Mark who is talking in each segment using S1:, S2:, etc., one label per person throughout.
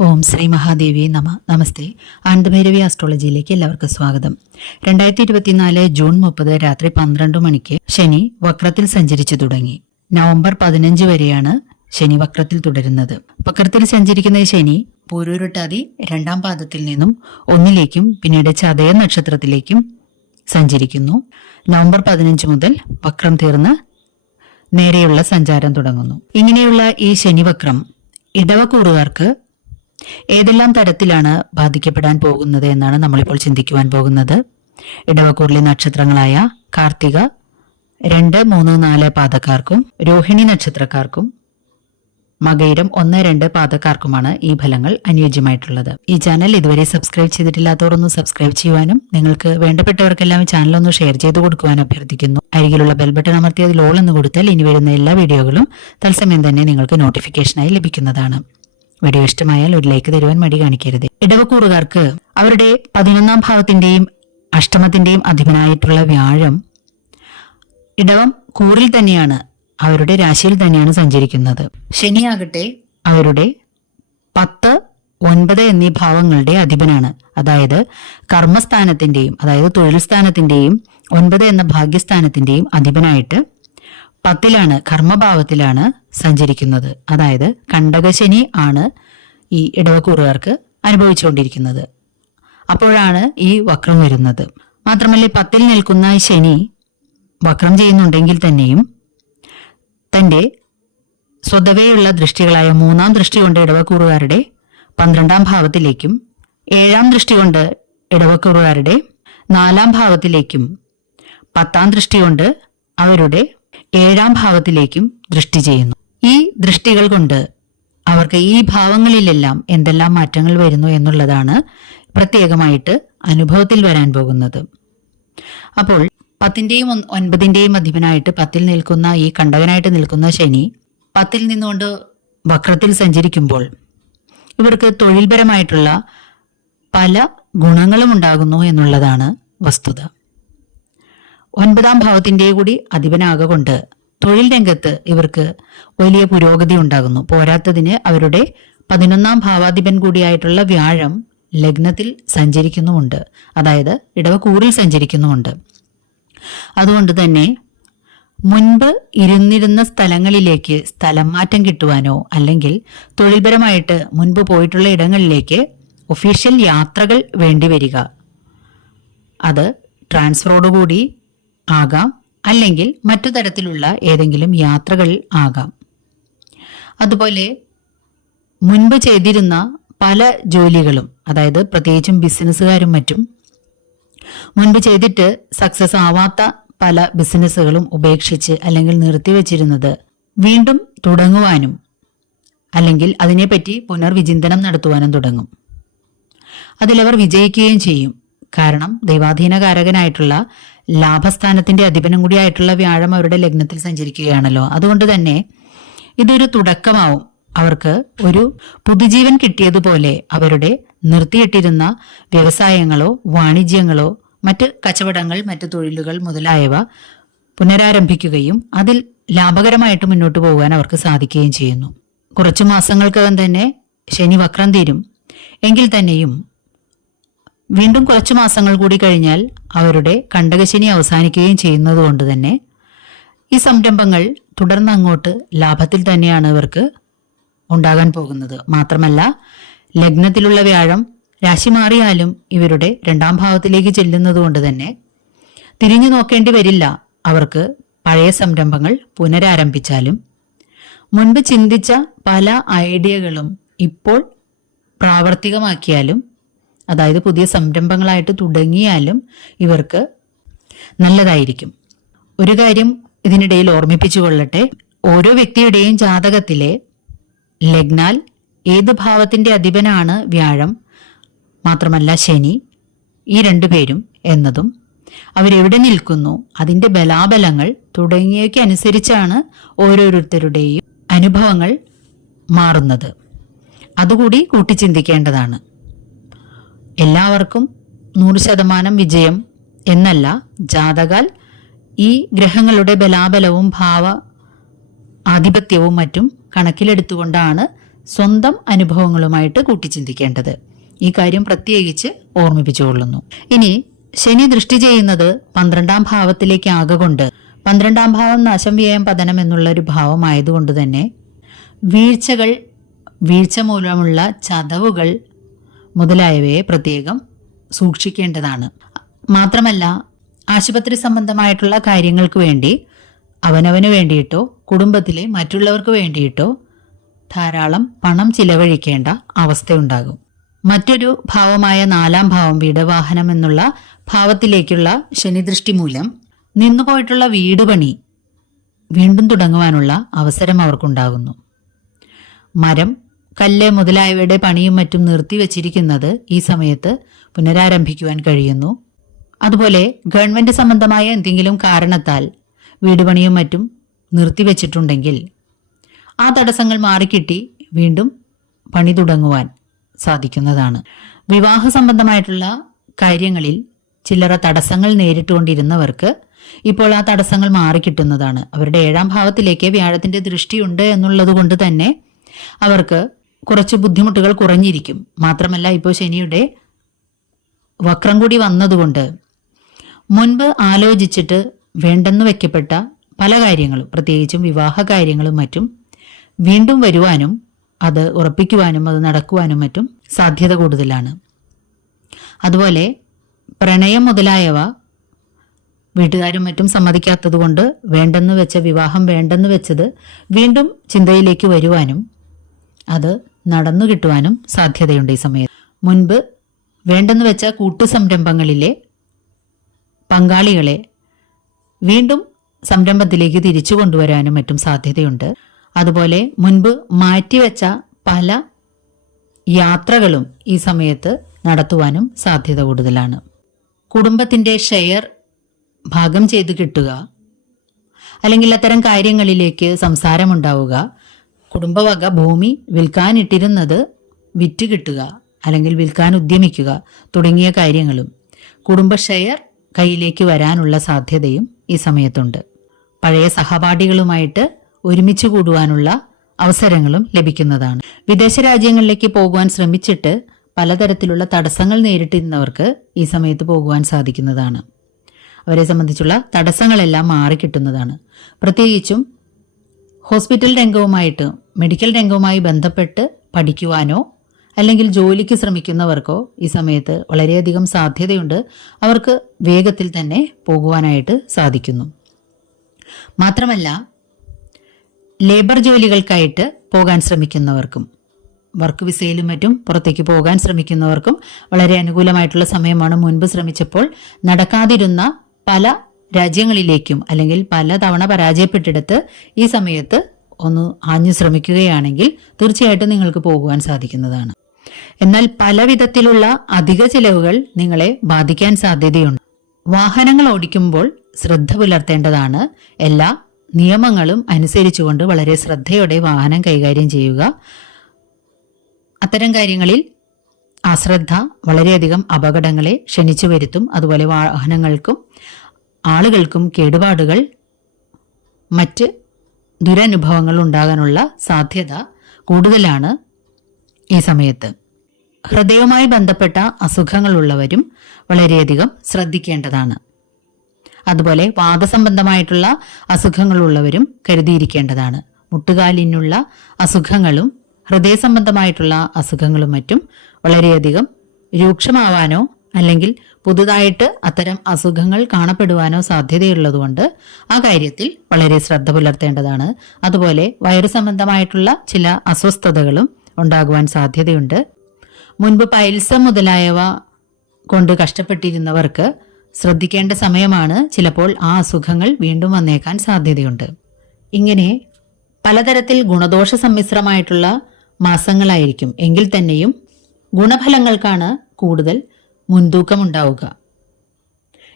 S1: ഓം ശ്രീ മഹാദേവി നമ. നമസ്തേ. ആനന്ദഭൈരവി ആസ്ട്രോളജിയിലേക്ക് എല്ലാവർക്കും സ്വാഗതം. രണ്ടായിരത്തി ഇരുപത്തിനാല് ജൂൺ മുപ്പത് രാത്രി പന്ത്രണ്ട് മണിക്ക് ശനി വക്രത്തിൽ സഞ്ചരിച്ചു തുടങ്ങി. നവംബർ പതിനഞ്ച് വരെയാണ് ശനി വക്രത്തിൽ തുടരുന്നത്. വക്രത്തിൽ സഞ്ചരിക്കുന്ന ശനി പൂരൂരുട്ടാതി രണ്ടാം പാദത്തിൽ നിന്നും ഒന്നിലേക്കും പിന്നീട് ചതയ നക്ഷത്രത്തിലേക്കും സഞ്ചരിക്കുന്നു. നവംബർ പതിനഞ്ച് മുതൽ വക്രം തീർന്ന് നേരെയുള്ള സഞ്ചാരം തുടങ്ങുന്നു. ഇങ്ങനെയുള്ള ഈ ശനിവക്രം ഇടവക്കൂറുകാർക്ക് ഏതെല്ലാം തരത്തിലാണ് ബാധിക്കപ്പെടാൻ പോകുന്നത് എന്നാണ് നമ്മളിപ്പോൾ ചിന്തിക്കുവാൻ പോകുന്നത്. ഇടവക്കൂറിലെ നക്ഷത്രങ്ങളായ കാർത്തിക രണ്ട് മൂന്ന് നാല് പാദക്കാർക്കും രോഹിണി നക്ഷത്രക്കാർക്കും മകയിരം ഒന്ന് രണ്ട് പാദക്കാർക്കുമാണ് ഈ ഫലങ്ങൾ അനുയോജ്യമായിട്ടുള്ളത്. ഈ ചാനൽ ഇതുവരെ സബ്സ്ക്രൈബ് ചെയ്തിട്ടില്ലാത്തവർ ഒന്ന് സബ്സ്ക്രൈബ് ചെയ്യുവാനും നിങ്ങൾക്ക് വേണ്ടപ്പെട്ടവർക്കെല്ലാം ഈ ചാനൽ ഒന്ന് ഷെയർ ചെയ്ത് കൊടുക്കുവാനും അഭ്യർത്ഥിക്കുന്നു. അരികിലുള്ള ബെൽബട്ടൺ അമർത്തി അതിൽ ഓൾ എന്ന് കൊടുത്താൽ ഇനി വരുന്ന എല്ലാ വീഡിയോകളും തത്സമയം തന്നെ നിങ്ങൾക്ക് നോട്ടിഫിക്കേഷനായി ലഭിക്കുന്നതാണ്. വീഡിയോ ഇഷ്ടമായാൽ ഒരു ലൈക്ക് തരുവാൻ മടി കാണിക്കരുത്. ഇടവക്കൂറുകാർക്ക് അവരുടെ പതിനൊന്നാം ഭാവത്തിന്റെയും അഷ്ടമത്തിന്റെയും അധിപനായിട്ടുള്ള വ്യാഴം ഇടവം കൂറിൽ തന്നെയാണ് അവരുടെ രാശിയിൽ തന്നെയാണ് സഞ്ചരിക്കുന്നത്. ശനിയാകട്ടെ അവരുടെ പത്ത് ഒൻപത് എന്നീ ഭാവങ്ങളുടെ അധിപനാണ്. അതായത് കർമ്മസ്ഥാനത്തിന്റെയും അതായത് തൊഴിൽ സ്ഥാനത്തിന്റെയും ഒൻപത് എന്ന ഭാഗ്യസ്ഥാനത്തിന്റെയും അധിപനായിട്ട് പത്തിലാണ് കർമ്മഭാവത്തിലാണ് സഞ്ചരിക്കുന്നത്. അതായത് കണ്ടകശനി ആണ് ഈ ഇടവക്കൂറുകാർക്ക് അനുഭവിച്ചുകൊണ്ടിരിക്കുന്നത്. അപ്പോഴാണ് ഈ വക്രം വരുന്നത്. മാത്രമല്ല പത്തിൽ നിൽക്കുന്ന ശനി വക്രം ചെയ്യുന്നുണ്ടെങ്കിൽ തന്നെയും തന്റെ സ്വതവേയുള്ള ദൃഷ്ടികളായ മൂന്നാം ദൃഷ്ടി കൊണ്ട് ഇടവക്കൂറുകാരുടെ പന്ത്രണ്ടാം ഭാവത്തിലേക്കും ഏഴാം ദൃഷ്ടി കൊണ്ട് ഇടവക്കൂറുകാരുടെ നാലാം ഭാവത്തിലേക്കും പത്താം ദൃഷ്ടി കൊണ്ട് അവരുടെ ഏഴാം ഭാവത്തിലേക്കും ദൃഷ്ടി ചെയ്യുന്നു. ഈ ദൃഷ്ടികൾ കൊണ്ട് അവർക്ക് ഈ ഭാവങ്ങളിലെല്ലാം എന്തെല്ലാം മാറ്റങ്ങൾ വരുന്നു എന്നുള്ളതാണ് പ്രത്യേകമായിട്ട് അനുഭവത്തിൽ വരാൻ പോകുന്നത്. അപ്പോൾ പത്തിന്റെയും ഒൻ- ഒൻപതിന്റെയും അധിപനായിട്ട് പത്തിൽ നിൽക്കുന്ന ഈ കണ്ടകനായിട്ട് നിൽക്കുന്ന ശനി പത്തിൽ നിന്നുകൊണ്ട് വക്രത്തിൽ സഞ്ചരിക്കുമ്പോൾ ഇവർക്ക് തൊഴിൽപരമായിട്ടുള്ള പല ഗുണങ്ങളും ഉണ്ടാകുന്നു എന്നുള്ളതാണ് വസ്തുത. ഒൻപതാം ഭാവത്തിന്റെ കൂടി അധിപനാകൊണ്ട് തൊഴിൽ രംഗത്ത് ഇവർക്ക് വലിയ പുരോഗതി ഉണ്ടാകുന്നു. പോരാത്തതിന് അവരുടെ പതിനൊന്നാം ഭാവാധിപൻ കൂടിയായിട്ടുള്ള വ്യാഴം ലഗ്നത്തിൽ സഞ്ചരിക്കുന്നുമുണ്ട്. അതായത് ഇടവക്കൂറിൽ സഞ്ചരിക്കുന്നുമുണ്ട്. അതുകൊണ്ട് തന്നെ മുൻപ് ഇരുന്നിരുന്ന സ്ഥലങ്ങളിലേക്ക് സ്ഥലം മാറ്റം കിട്ടുവാനോ അല്ലെങ്കിൽ തൊഴിൽപരമായിട്ട് മുൻപ് പോയിട്ടുള്ള ഇടങ്ങളിലേക്ക് ഒഫീഷ്യൽ യാത്രകൾ വേണ്ടിവരിക അത് ട്രാൻസ്ഫറോടുകൂടി ആകാം അല്ലെങ്കിൽ മറ്റു തരത്തിലുള്ള ഏതെങ്കിലും യാത്രകൾ ആകാം. അതുപോലെ മുൻപ് ചെയ്തിരുന്ന പല ജോലികളും അതായത് പ്രത്യേകിച്ചും ബിസിനസ്സുകാരും മറ്റും മുൻപ് ചെയ്തിട്ട് സക്സസ് ആവാത്ത പല ബിസിനസ്സുകളും ഉപേക്ഷിച്ച് അല്ലെങ്കിൽ നിർത്തിവെച്ചിരുന്നത് വീണ്ടും തുടങ്ങുവാനും അല്ലെങ്കിൽ അതിനെപ്പറ്റി പുനർവിചിന്തനം നടത്തുവാനും തുടങ്ങും. അതിലവർ വിജയിക്കുകയും ചെയ്യും. കാരണം ദൈവാധീനകാരകനായിട്ടുള്ള ലാഭസ്ഥാനത്തിന്റെ അധിപനം കൂടിയായിട്ടുള്ള വ്യാഴം അവരുടെ ലഗ്നത്തിൽ സഞ്ചരിക്കുകയാണല്ലോ. അതുകൊണ്ട് തന്നെ ഇതൊരു തുടക്കമാവും. അവർക്ക് ഒരു പുതുജീവൻ കിട്ടിയതുപോലെ അവരുടെ നിർത്തിയിട്ടിരുന്ന വ്യവസായങ്ങളോ വാണിജ്യങ്ങളോ മറ്റ് കച്ചവടങ്ങൾ മറ്റ് തൊഴിലുകൾ മുതലായവ പുനരാരംഭിക്കുകയും അതിൽ ലാഭകരമായിട്ട് മുന്നോട്ട് പോകാൻ അവർക്ക് സാധിക്കുകയും ചെയ്യുന്നു. കുറച്ചു മാസങ്ങൾക്കകം തന്നെ ശനി വക്രം തീരും. എങ്കിൽ തന്നെയും വീണ്ടും കുറച്ചു മാസങ്ങൾ കൂടി കഴിഞ്ഞാൽ അവരുടെ കണ്ടകശനി അവസാനിക്കുകയും ചെയ്യുന്നതുകൊണ്ട് തന്നെ ഈ സംരംഭങ്ങൾ തുടർന്ന് അങ്ങോട്ട് ലാഭത്തിൽ തന്നെയാണ് ഇവർക്ക് ഉണ്ടാകാൻ പോകുന്നത്. മാത്രമല്ല ലഗ്നത്തിലുള്ള വ്യാഴം രാശി മാറിയാലും ഇവരുടെ രണ്ടാം ഭാവത്തിലേക്ക് ചെല്ലുന്നത് കൊണ്ട് തന്നെ തിരിഞ്ഞു നോക്കേണ്ടി വരില്ല. അവർക്ക് പഴയ സംരംഭങ്ങൾ പുനരാരംഭിച്ചാലും. മുൻപ് ചിന്തിച്ച പല ഐഡിയകളും ഇപ്പോൾ പ്രാവർത്തികമാക്കിയാലും അതായത് പുതിയ സംരംഭങ്ങളായിട്ട് തുടങ്ങിയാലും ഇവർക്ക് നല്ലതായിരിക്കും. ഒരു കാര്യം ഇതിനിടയിൽ ഓർമ്മിപ്പിച്ചു കൊള്ളട്ടെ. ഓരോ വ്യക്തിയുടെയും ജാതകത്തിലെ ലഗ്നാൽ ഏത് ഭാവത്തിന്റെ അധിപനാണ് വ്യാഴം? മാത്രമല്ല ശനി ഈ രണ്ടു പേരും എന്നതും. അവരെവിടെ നിൽക്കുന്നു? അതിന്റെ ബലാബലങ്ങൾ തുടങ്ങിയവയ്ക്ക് അനുസരിച്ചാണ് ഓരോരുത്തരുടെയും അനുഭവങ്ങൾ മാറുന്നത്. അതുകൂടി കൂട്ടിച്ചിന്തിക്കേണ്ടതാണ്. എല്ലാവർക്കും നൂറ് ശതമാനം വിജയം എന്നല്ല ജാതകാൽ ഈ ഗ്രഹങ്ങളുടെ ബലാബലവും ഭാവ ആധിപത്യവും മറ്റും കണക്കിലെടുത്തുകൊണ്ടാണ് സ്വന്തം അനുഭവങ്ങളുമായിട്ട് കൂട്ടിച്ചിന്തിക്കേണ്ടത്. ഈ കാര്യം പ്രത്യേകിച്ച് ഓർമ്മിപ്പിച്ചുകൊള്ളുന്നു. ഇനി ശനി ദൃഷ്ടി ചെയ്യുന്നത് പന്ത്രണ്ടാം ഭാവത്തിലേക്ക് ആകൊണ്ട് പന്ത്രണ്ടാം ഭാവം നാശം വ്യയം പതനം എന്നുള്ള ഒരു ഭാവമായതുകൊണ്ട് തന്നെ വീഴ്ചകൾ വീഴ്ച മൂലമുള്ള ചതവുകൾ മുതലായവയെ പ്രത്യേകം സൂക്ഷിക്കേണ്ടതാണ്. മാത്രമല്ല ആശുപത്രി സംബന്ധമായിട്ടുള്ള കാര്യങ്ങൾക്ക് വേണ്ടി അവനവന് വേണ്ടിയിട്ടോ കുടുംബത്തിലെ മറ്റുള്ളവർക്ക് വേണ്ടിയിട്ടോ ധാരാളം പണം ചിലവഴിക്കേണ്ട അവസ്ഥയുണ്ടാകും. മറ്റൊരു ഭാവമായ നാലാം ഭാവം വീടവാഹനം എന്നുള്ള ഭാവത്തിലേക്കുള്ള ശനിദൃഷ്ടി മൂലം നിന്നുപോയിട്ടുള്ള വീട് പണി വീണ്ടും തുടങ്ങുവാനുള്ള അവസരം അവർക്കുണ്ടാകുന്നു. മരം കല്ല് മുതലായവയുടെ പണിയും മറ്റും നിർത്തിവച്ചിരിക്കുന്നത് ഈ സമയത്ത് പുനരാരംഭിക്കുവാൻ കഴിയുന്നു. അതുപോലെ ഗവൺമെന്റ് സംബന്ധമായ എന്തെങ്കിലും കാരണത്താൽ വീട് പണിയും മറ്റും നിർത്തിവച്ചിട്ടുണ്ടെങ്കിൽ ആ തടസ്സങ്ങൾ മാറിക്കിട്ടി വീണ്ടും പണി തുടങ്ങുവാൻ സാധിക്കുന്നതാണ്. വിവാഹ സംബന്ധമായിട്ടുള്ള കാര്യങ്ങളിൽ ചില്ലറ തടസ്സങ്ങൾ നേരിട്ടുകൊണ്ടിരുന്നവർക്ക് ഇപ്പോൾ ആ തടസ്സങ്ങൾ മാറിക്കിട്ടുന്നതാണ്. അവരുടെ ഏഴാം ഭാവത്തിലേക്ക് വ്യാഴത്തിന്റെ ദൃഷ്ടിയുണ്ട് എന്നുള്ളത് കൊണ്ട് തന്നെ അവർക്ക് കുറച്ച് ബുദ്ധിമുട്ടുകൾ കുറഞ്ഞിരിക്കും. മാത്രമല്ല ഇപ്പോൾ ശനിയുടെ വക്രം കൂടി വന്നതുകൊണ്ട് മുൻപ് ആലോചിച്ചിട്ട് വേണ്ടെന്ന് വെക്കപ്പെട്ട പല കാര്യങ്ങളും പ്രത്യേകിച്ചും വിവാഹ കാര്യങ്ങളും മറ്റും വീണ്ടും വരുവാനും അത് ഉറപ്പിക്കുവാനും അത് നടക്കുവാനും മറ്റും സാധ്യത കൂടുതലാണ്. അതുപോലെ പ്രണയം മുതലായവ വീട്ടുകാരും മറ്റും സമ്മതിക്കാത്തതുകൊണ്ട് വേണ്ടെന്ന് വെച്ച വിവാഹം വേണ്ടെന്ന് വെച്ചത് വീണ്ടും ചിന്തയിലേക്ക് വരുവാനും അത് നടന്നു കിട്ടുവാനും സാധ്യതയുണ്ട് ഈ സമയത്ത്. മുൻപ് വേണ്ടെന്ന് വെച്ച കൂട്ടുസംരംഭങ്ങളിലെ പങ്കാളികളെ വീണ്ടും സംരംഭത്തിലേക്ക് തിരിച്ചു കൊണ്ടുവരാനും മറ്റും സാധ്യതയുണ്ട്. അതുപോലെ മുൻപ് മാറ്റിവെച്ച പല യാത്രകളും ഈ സമയത്ത് നടത്തുവാനും സാധ്യത കൂടുതലാണ്. കുടുംബത്തിന്റെ ഷെയർ ഭാഗം ചെയ്ത് കിട്ടുക അല്ലെങ്കിൽ അത്തരം കാര്യങ്ങളിലേക്ക് സംസാരമുണ്ടാവുക കുടുംബവക ഭൂമി വിൽക്കാനിട്ടിരുന്നത് വിറ്റ് കിട്ടുക അല്ലെങ്കിൽ വിൽക്കാൻ ഉദ്യമിക്കുക തുടങ്ങിയ കാര്യങ്ങളും കുടുംബഷെയർ കയ്യിലേക്ക് വരാനുള്ള സാധ്യതയും ഈ സമയത്തുണ്ട്. പഴയ സഹപാഠികളുമായിട്ട് ഒരുമിച്ച് കൂടുവാനുള്ള അവസരങ്ങളും ലഭിക്കുന്നതാണ്. വിദേശ രാജ്യങ്ങളിലേക്ക് പോകുവാൻ ശ്രമിച്ചിട്ട് പലതരത്തിലുള്ള തടസ്സങ്ങൾ നേരിട്ടിരുന്നവർക്ക് ഈ സമയത്ത് പോകുവാൻ സാധിക്കുന്നതാണ്. അവരെ സംബന്ധിച്ചുള്ള തടസ്സങ്ങളെല്ലാം മാറിക്കിട്ടുന്നതാണ്. പ്രത്യേകിച്ചും ഹോസ്പിറ്റൽ രംഗവുമായിട്ട് മെഡിക്കൽ രംഗവുമായി ബന്ധപ്പെട്ട് പഠിക്കുവാനോ അല്ലെങ്കിൽ ജോലിക്ക് ശ്രമിക്കുന്നവർക്കോ ഈ സമയത്ത് വളരെയധികം സാധ്യതയുണ്ട്. അവർക്ക് വേഗത്തിൽ തന്നെ പോകുവാനായിട്ട് സാധിക്കുന്നു. മാത്രമല്ല ലേബർ ജോലികൾക്കായിട്ട് പോകാൻ ശ്രമിക്കുന്നവർക്കും വർക്ക് വിസയിലും മറ്റും പുറത്തേക്ക് പോകാൻ ശ്രമിക്കുന്നവർക്കും വളരെ അനുകൂലമായിട്ടുള്ള സമയമാണ് മുൻപ് ശ്രമിച്ചപ്പോൾ. നടക്കാതിരുന്ന പല രാജ്യങ്ങളിലേക്കും അല്ലെങ്കിൽ പല തവണ പരാജയപ്പെട്ടിടത്ത് ഈ സമയത്ത് ഒന്ന് ആഞ്ഞു ശ്രമിക്കുകയാണെങ്കിൽ തീർച്ചയായിട്ടും നിങ്ങൾക്ക് പോകുവാൻ സാധിക്കുന്നതാണ്. എന്നാൽ പല വിധത്തിലുള്ള അധിക ചിലവുകൾ നിങ്ങളെ ബാധിക്കാൻ സാധ്യതയുണ്ട്. വാഹനങ്ങൾ ഓടിക്കുമ്പോൾ ശ്രദ്ധ പുലർത്തേണ്ടതാണ്. എല്ലാ നിയമങ്ങളും അനുസരിച്ചുകൊണ്ട് വളരെ ശ്രദ്ധയോടെ വാഹനം കൈകാര്യം ചെയ്യുക. അത്തരം കാര്യങ്ങളിൽ അശ്രദ്ധ വളരെയധികം അപകടങ്ങളെ ക്ഷണിച്ചു വരുത്തും. അതുപോലെ വാഹനങ്ങൾക്കും ആളുകൾക്കും കേടുപാടുകൾ മറ്റ് ദുരനുഭവങ്ങൾ ഉണ്ടാകാനുള്ള സാധ്യത കൂടുതലാണ് ഈ സമയത്ത്. ഹൃദയവുമായി ബന്ധപ്പെട്ട അസുഖങ്ങളുള്ളവരും വളരെയധികം ശ്രദ്ധിക്കേണ്ടതാണ്. അതുപോലെ വാദസംബന്ധമായിട്ടുള്ള അസുഖങ്ങളുള്ളവരും കരുതിയിരിക്കേണ്ടതാണ്. മുട്ടുകാലിനുള്ള അസുഖങ്ങളും ഹൃദയ സംബന്ധമായിട്ടുള്ള അസുഖങ്ങളും മറ്റും വളരെയധികം രൂക്ഷമാവാനോ അല്ലെങ്കിൽ പുതുതായിട്ട് അത്തരം അസുഖങ്ങൾ കാണപ്പെടുവാനോ സാധ്യതയുള്ളതുകൊണ്ട് ആ കാര്യത്തിൽ വളരെ ശ്രദ്ധ പുലർത്തേണ്ടതാണ്. അതുപോലെ വയറു സംബന്ധമായിട്ടുള്ള ചില അസ്വസ്ഥതകളും ഉണ്ടാകുവാൻ സാധ്യതയുണ്ട്. മുൻപ് പൈൽസം മുതലായവ കൊണ്ട് കഷ്ടപ്പെട്ടിരുന്നവർക്ക് ശ്രദ്ധിക്കേണ്ട സമയമാണ്. ചിലപ്പോൾ ആ അസുഖങ്ങൾ വീണ്ടും വന്നേക്കാൻ സാധ്യതയുണ്ട്. ഇങ്ങനെ പലതരത്തിൽ ഗുണദോഷ സമ്മിശ്രമായിട്ടുള്ള മാസങ്ങളായിരിക്കും. എങ്കിൽ തന്നെയും ഗുണഫലങ്ങൾക്കാണ് കൂടുതൽ മുൻതൂക്കമുണ്ടാവുക.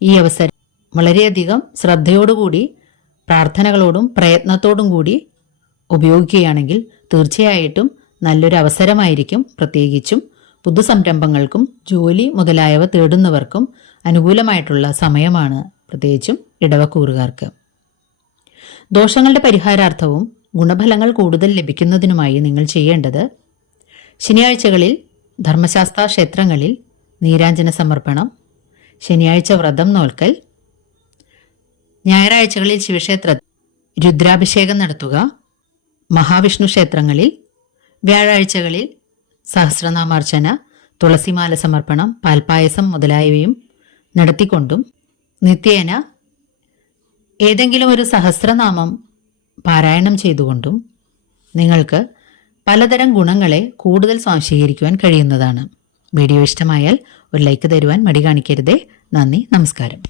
S1: ഈ അവസരം വളരെയധികം ശ്രദ്ധയോടുകൂടി പ്രാർത്ഥനകളോടും പ്രയത്നത്തോടും കൂടി ഉപയോഗിക്കുകയാണെങ്കിൽ തീർച്ചയായിട്ടും നല്ലൊരു അവസരമായിരിക്കും. പ്രത്യേകിച്ചും പുതുസംരംഭങ്ങൾക്കും ജോലി മുതലായവ തേടുന്നവർക്കും അനുകൂലമായിട്ടുള്ള സമയമാണ് പ്രത്യേകിച്ചും ഇടവക്കൂറുകാർക്ക്. ദോഷങ്ങളുടെ പരിഹാരാർത്ഥവും ഗുണഫലങ്ങൾ കൂടുതൽ ലഭിക്കുന്നതിനുമായി നിങ്ങൾ ചെയ്യേണ്ടത് ശനിയാഴ്ചകളിൽ ധർമ്മശാസ്ത്ര ക്ഷേത്രങ്ങളിൽ നീരാഞ്ജന സമർപ്പണം ശനിയാഴ്ച വ്രതം നോൽക്കൽ ഞായറാഴ്ചകളിൽ ശിവക്ഷേത്ര രുദ്രാഭിഷേകം നടത്തുക മഹാവിഷ്ണു ക്ഷേത്രങ്ങളിൽ വ്യാഴാഴ്ചകളിൽ സഹസ്രനാമാർച്ചന തുളസിമാല സമർപ്പണം പാൽപ്പായസം മുതലായവയും നടത്തിക്കൊണ്ടും നിത്യേന ഏതെങ്കിലും ഒരു സഹസ്രനാമം പാരായണം ചെയ്തുകൊണ്ടും നിങ്ങൾക്ക് പലതരം ഗുണങ്ങളെ കൂടുതൽ സ്വാംശീകരിക്കുവാൻ കഴിയുന്നതാണ്. വീഡിയോ ഇഷ്ടമായാൽ ഒരു ലൈക്ക് തരുവാൻ മടി കാണിക്കരുതേ. നന്ദി നമസ്കാരം.